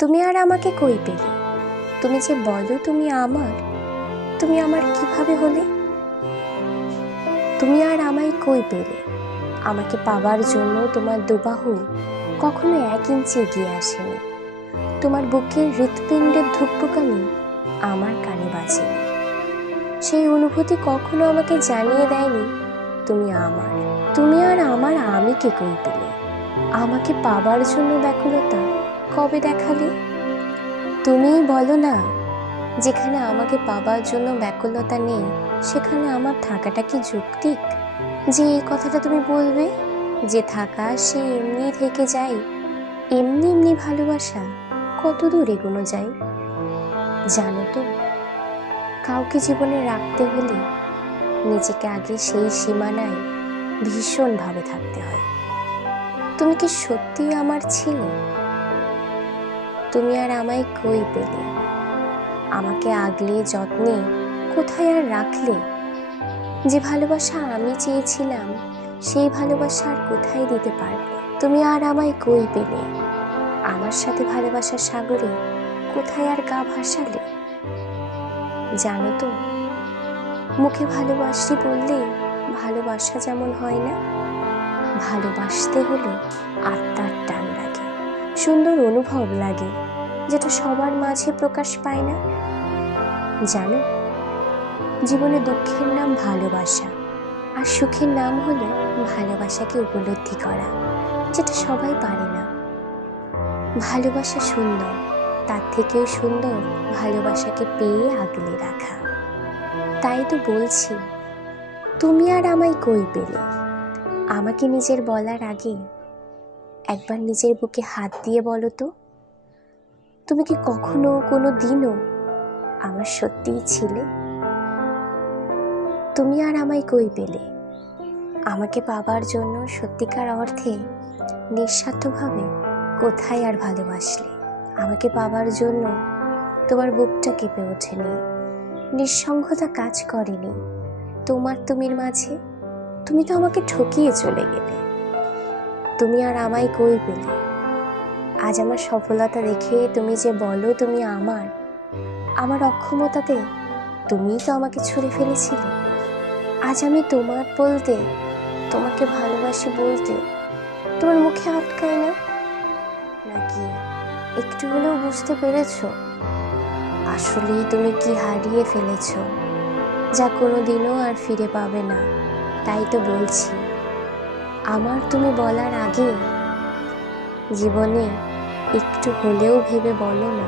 তুমি আর আমাকে কই পেলে? তুমি যে বলো তুমি আমার কিভাবে হলে? তুমি আর আমায় কই পেলে? আমাকে পাবার জন্য তোমার দুবাহু কখনো 1 ইঞ্চি এগিয়ে আসেনি। তোমার বুকের হৃৎপিণ্ডের ধুকপুকানি আমার কানে বাজেনি। সেই অনুভূতি কখনো আমাকে জানিয়ে দেয়নি তুমি আমার। তুমি আর আমার আমিকে কই পেলে? আমাকে পাবার জন্য ব্যাকুলতা কবে দেখালে? তুমিই বলো না, যেখানে আমাকে পাবার জন্য ব্যাকুলতা নেই সেখানে আমার থাকাটা কি যৌক্তিক? যে এই কথাটা তুমি বলবে যে থাকা সে এমনি থেকে যায়, এমনি এমনি ভালোবাসা কত দূর এগোনো যায়। জানো তো, কাউকে জীবনে রাখতে হলে নিজেকে আগে সেই সীমানায় ভীষণভাবে থাকতে হয়। তুমি কি সত্যিই আমার ছিলে? তুমি আর আমায় কই পেলে? আমাকে আগলে যত্নে কোথায় আর রাখলে? যে ভালোবাসা আমি চেয়েছিলাম সেই ভালোবাসা আর কোথায় দিতে পারলে? তুমি আর আমায় কই পেলে? আমার সাথে ভালোবাসার সাগরে কোথায় আর গা ভাসালে? জানো তো, মুখে ভালোবাসি বললে ভালোবাসা যেমন হয় না, ভালোবাসতে হলে আত্মার টান লাগে, সুন্দর অনুভব লাগে, যেটা সবার মাঝে প্রকাশ পায় না। জানো, জীবনে দুঃখের নাম ভালোবাসা, আর সুখের নাম হলো ভালোবাসাকে উপলব্ধি করা, যেটা সবাই পারে না। ভালোবাসা সুন্দর, তার থেকেও সুন্দর ভালোবাসাকে পেয়ে আগলে রাখা। তাই তো বলছি, তুমি আর আমায় কই পেলে? আমাকে নিজের বলার আগে একবার নিজের বুকে হাত দিয়ে বলো তো, তুমি কি কখনো কোনো দিনও আমার সত্যিই ছিলে? তুমি আর আমায় কই পেলে? আমাকে পাবার জন্য সত্যিকার অর্থে নিঃস্বার্থভাবে কোথায় আর ভালোবাসলে? আমাকে পাবার জন্য তোমার বুকটা কেঁপে ওঠেনি, নিঃসঙ্গতা কাজ করেনি তুমির মাঝে? তুমি তো আমাকে ঠকিয়ে চলে গেলে। তুমি আর আমায় কই পেলে? আজ আমার সফলতা দেখে তুমি যে বলো তুমি আমার অক্ষমতাতে তুমিই তো আমাকে ছুঁড়ে ফেলেছিলে। আজ আমি তোমার বলতে, তোমাকে ভালোবাসি বলতে তোমার মুখে আটকায় না? নাকি একটু হলেও বুঝতে পেরেছো আসলেই তুমি কি হারিয়ে ফেলেছো, যা কোনোদিনও আর ফিরে পাবে না? তাই তো বলছি, আমার তুমি বলার আগে জীবনে একটু হলেও ভেবে বলো না,